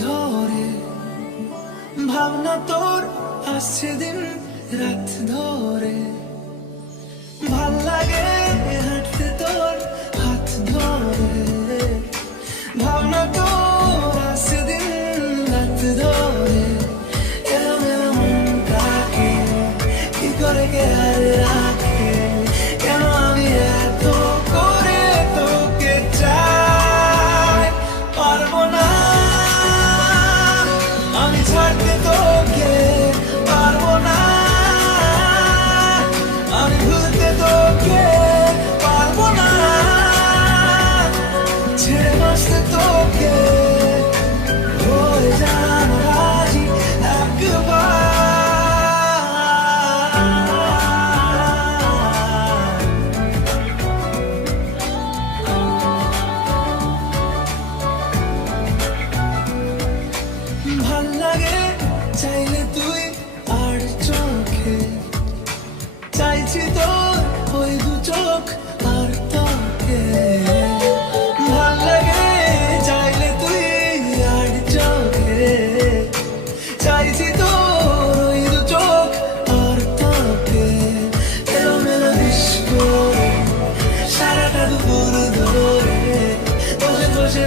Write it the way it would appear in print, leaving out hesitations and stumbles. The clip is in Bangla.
ধরে ভাবনা তোর আসছে দিন রাত ধরে ভাল লাগে হাঁটতে তোর হাত ধরে ভাবনা তোর আসছে দিন রাত ধরে এলোমেলো মনটাকে কি করে কে আর রাখে কেন আমি এত করে তোকে চাই পারবো না আমি ছাড়তে তোকে পারবো না আমি ভুলতে তোকে পারবো না ছেড়ে বাঁচতে তোকে হয়ে যাবো রাজি একবার ভাল লাগে চাইলে তুই আর চোখে চাইছি তোর ওই দু চোখ আর তোকে ভাল লাগে চাইলে তুই আর চোখে চাইছি তোর ওই দু চোখ আর তোকে এলোমেলো ডিস্কো সারাটা দুপুর ধরে বসে বসে